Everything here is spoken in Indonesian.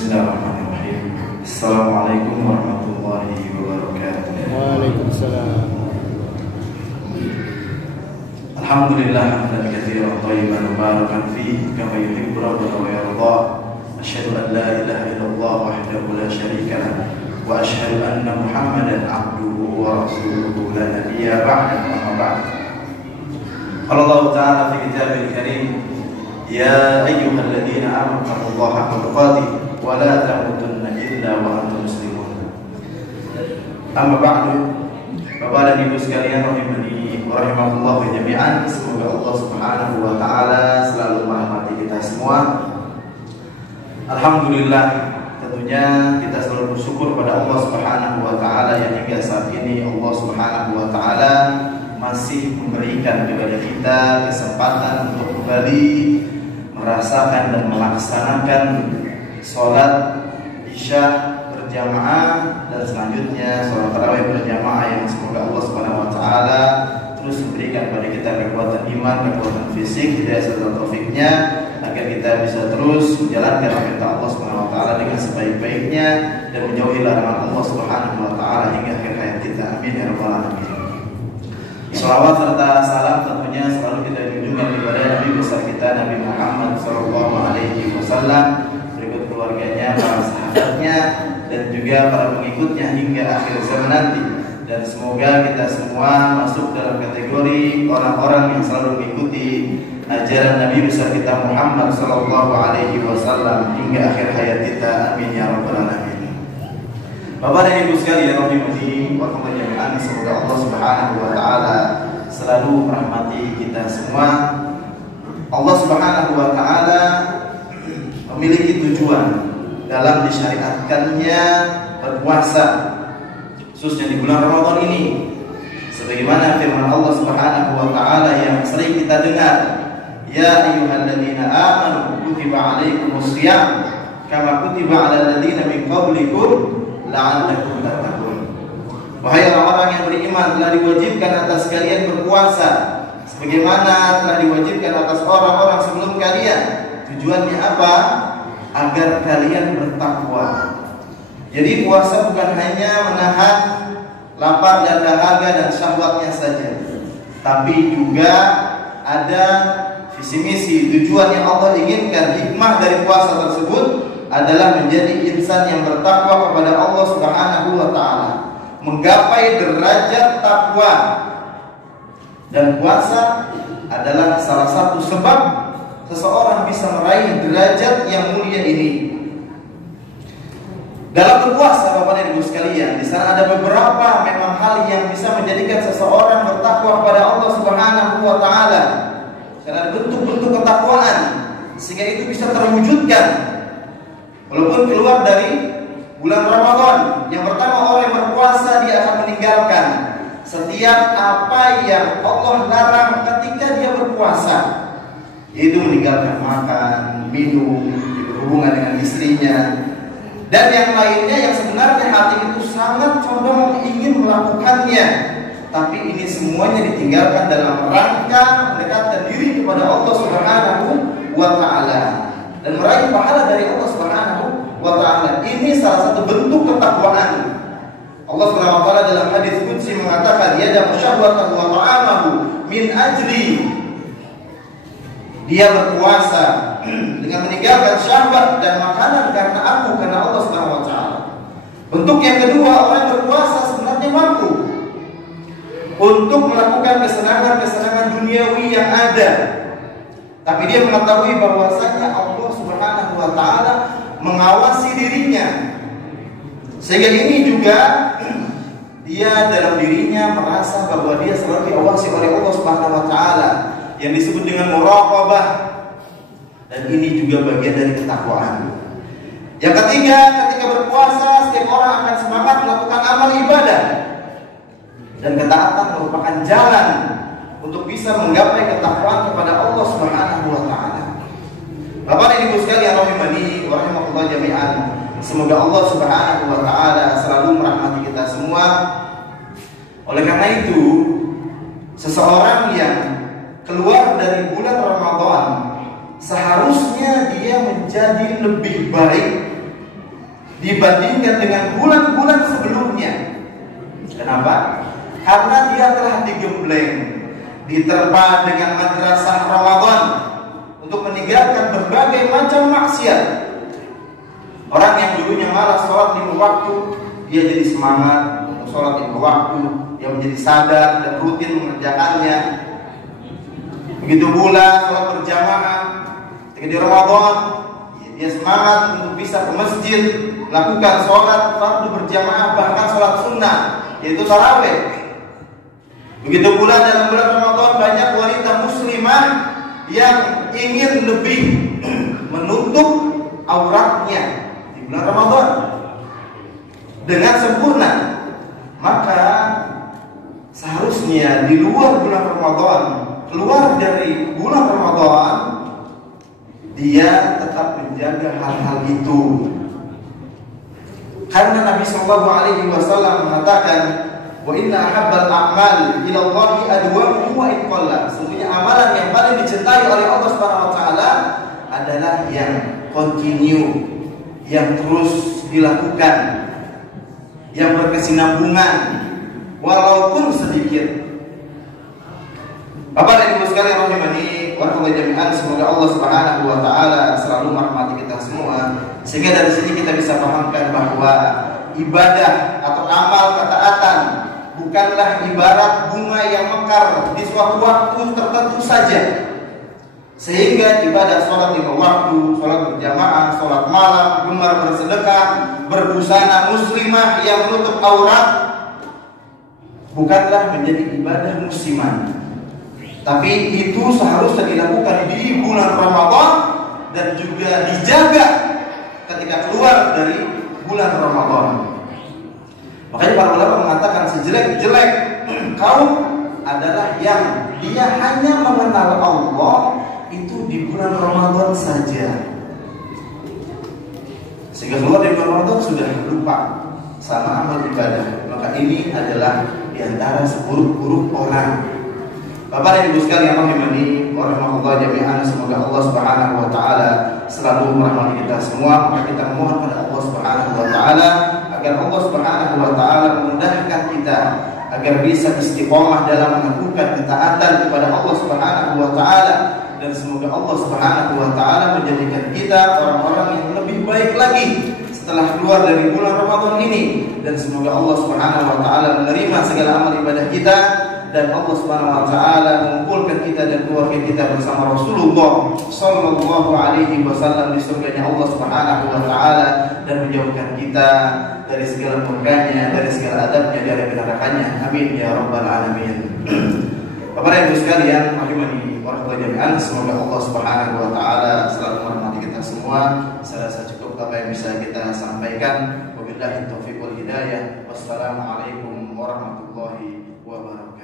Bismillahirrahmanirrahim. Assalamualaikum warahmatullahi wabarakatuh. Waalaikumsalam. Alhamdulillah hamdan katsiran thayyiban mubarakan fihi kama yuhibbu rabbuna wa yarda. Asyhadu an la ilaha illallah wahdahu la syarika lah wa asyhadu anna Muhammadan abduhu wa rasuluhu la nabiyya ba'dahu amma ba'd. Qala Allah ta'ala fi kitabil karim, ya ayyuhalladzina amanu taqullaha haqqa tuqatih wa la tamutunna illa wa antum muslimun. Amma ba'du. Bapak dan Ibu sekalian rahimani wa rahimakumullah jami'an, semoga Allah Subhanahu wa taala selalu merahmati kita semua. Alhamdulillah, tentunya kita selalu bersyukur pada Allah Subhanahu wa taala yang hingga saat ini Allah Subhanahu wa taala masih memberikan kepada kita kesempatan untuk kembali merasakan dan melaksanakan sholat Isya berjamaah dan selanjutnya sholat tarawih berjamaah yang semoga Allah Subhanahu wa taala terus memberikan kepada kita kekuatan iman, kekuatan fisik, hidayah serta taufiknya agar kita bisa terus menjalankan perintah Allah Subhanahu wa taala dengan sebaik-baiknya dan menjauhi larangan Allah Subhanahu wa taala hingga akhir hayat kita. Amin ya rabbal alamin. Shalawat serta salam tentunya selalu kita junjungkan kepada Nabi besar kita Nabi Muhammad sallallahu alaihi wasallam, berikut keluarganya, para sahabatnya dan juga para pengikutnya hingga akhir zaman nanti. Dan semoga kita semua masuk dalam kategori orang-orang yang selalu mengikuti ajaran Nabi besar kita Muhammad sallallahu alaihi wasallam hingga akhir hayat kita. Amin ya rabbal alamin. Bapak dan Ibu sekalian rahimani wa rahimakumullah, semoga Allah Subhanahu wa taala selalu merahmati kita semua. Allah Subhanahu wa taala memiliki tujuan dalam disyariatkannya berpuasa, khususnya di bulan Ramadan ini. Sebagaimana firman Allah Subhanahu wa taala yang sering kita dengar, ya ayyuhalladzina amanu kutiba alaikumus shiyam kama kutiba alal ladzina min qablikum la'allakum tattaqun. Wahai orang-orang yang beriman, telah diwajibkan atas kalian berpuasa sebagaimana telah diwajibkan atas orang-orang sebelum kalian. Tujuannya apa? Agar kalian bertakwa. Jadi puasa bukan hanya menahan lapar dan dahaga dan syahwatnya saja, tapi juga ada visi misi, tujuan yang Allah inginkan. Hikmah dari puasa tersebut adalah menjadi insan yang bertakwa kepada Allah Subhanahu wa taala, menggapai derajat takwa. Dan puasa adalah salah satu sebab seseorang bisa meraih derajat yang mulia ini. Dalam berpuasa, Bapak dan Ibu sekalian, di sana ada beberapa memang hal yang bisa menjadikan seseorang bertakwa kepada Allah Subhanahu wa taala. Karena ada bentuk-bentuk ketakwaan sehingga itu bisa terwujudkan walaupun keluar dari bulan Ramadan. Yang pertama, orang yang berpuasa dia akan meninggalkan setiap apa yang Allah larang ketika dia berpuasa, yaitu meninggalkan makan, minum, berhubungan dengan istrinya, dan yang lainnya yang sebenarnya hati itu sangat condong ingin melakukannya, tapi ini semuanya ditinggalkan dalam rangka mendekatkan diri kepada Allah Subhanahu wa taala dan meraih pahala dari Allah Subhanahu wa taala. Ini salah satu bentuk ketakwaan. Allah Subhanahu wa taala dalam hadis qudsi mengatakan, "Yada syahwatahu wa ta'amahu min ajli." Dia berpuasa dengan meninggalkan syahwat dan makanan karena aku, karena Allah Subhanahu wa taala. Bentuk yang kedua, orang yang berpuasa sebenarnya mampu untuk melakukan kesenangan-kesenangan duniawi yang ada, tapi dia mengetahui bahwasanya Allah Subhanahu wa taala mengawasi dirinya, sehingga ini juga dia dalam dirinya merasa bahwa dia selalu diawasi oleh Allah Subhanahu wa taala, yang disebut dengan muraqabah, dan ini juga bagian dari ketakwaan. Yang ketiga, ketika berpuasa setiap orang akan semangat melakukan amal ibadah, dan ketaatan merupakan jalan untuk bisa menggapai ketakwaan kepada Allah Subhanahu wa taala. Bapak dan Ibu sekalian rahimani wa rahimakumullah jami'an, semoga Allah Subhanahu wa taala selalu merahmati kita semua. Oleh karena itu, seseorang yang keluar dari bulan Ramadan seharusnya dia menjadi lebih baik dibandingkan dengan bulan-bulan sebelumnya. Kenapa? Karena dia telah digembleng, diterpa dengan madrasah Ramadan untuk meninggalkan berbagai macam maksiat. Orang yang dulunya malas sholat 5 waktu, dia jadi semangat untuk sholat 5 waktu. Dia menjadi sadar dan rutin mengerjakannya. Begitu pula sholat berjamaah ketika di Ramadan, dia semangat untuk bisa ke masjid, melakukan sholat fardu berjamaah, bahkan sholat sunnah, yaitu tarawih. Begitu pula dalam bulan Ramadan banyak wanita muslimah yang ingin lebih menutup auratnya di bulan Ramadan dengan sempurna. Maka seharusnya di luar bulan Ramadan, keluar dari bulan Ramadan, dia tetap menjaga hal-hal itu. Karena Nabi SAW mengatakan, wa inna ahabbal a'mal ila Allahi adwamuhu wa in qalla. Sesungguhnya amalan yang paling dicintai oleh Allah Subhanahu wa taala adalah yang continue, yang terus dilakukan, yang berkesinambungan walaupun sedikit. Bapak dan Ibu sekalian rahimani wa rahmatullahi jami'an, semoga Allah Subhanahu wa taala selalu merahmati kita semua, sehingga dari sini kita bisa pahamkan bahwa ibadah atau amal ketaatan bukanlah ibarat bunga yang mekar di suatu waktu tertentu saja. Sehingga ibadah sholat 5 waktu, sholat berjamaah, sholat malam, gemar bersedekah, berbusana muslimah yang menutup aurat, bukanlah menjadi ibadah musiman. Tapi itu seharusnya dilakukan di bulan Ramadan dan juga dijaga ketika keluar dari bulan Ramadan. Makanya para ulama mengatakan sejelek-jelek kaum adalah yang dia hanya mengenal Allah itu di bulan Ramadan saja, sehingga keluar dari bulan Ramadan sudah lupa sama amal ibadah. Maka ini adalah diantara seburuk-buruk orang. Bapak dan Ibu sekalian yang rahimani wa rahmatullahi jami'an, semoga Allah Subhanahu wa taala selalu merahmati kita semua. Maka kita mohon pada Allah Subhanahu wa taala agar Allah Subhanahu wa taala memudahkan kita agar bisa istiqomah dalam melakukan ketaatan kepada Allah Subhanahu wa taala, dan semoga Allah Subhanahu wa taala menjadikan kita orang-orang yang lebih baik lagi setelah keluar dari bulan Ramadan ini, dan semoga Allah Subhanahu wa taala menerima segala amal ibadah kita, dan Allah Subhanahu wa taala mengumpulkan kita dan keluarga kita bersama Rasulullah sallallahu alaihi wasallam di surganya Allah Subhanahu wa taala, dan menjauhkan kita dari segala murkanya, dari segala adabnya, dari nerakanya. Amin ya rabbal alamin. Bapak dan Ibu sekalian rahimani wa rahmatullahi jami'an, semoga Allah Subhanahu wa taala selalu merahmati kita semua. Saya rasa cukup apa yang bisa kita sampaikan. Wabillahi taufiq wal hidayah. Wassalamualaikum warahmatullahi wabarakatuh.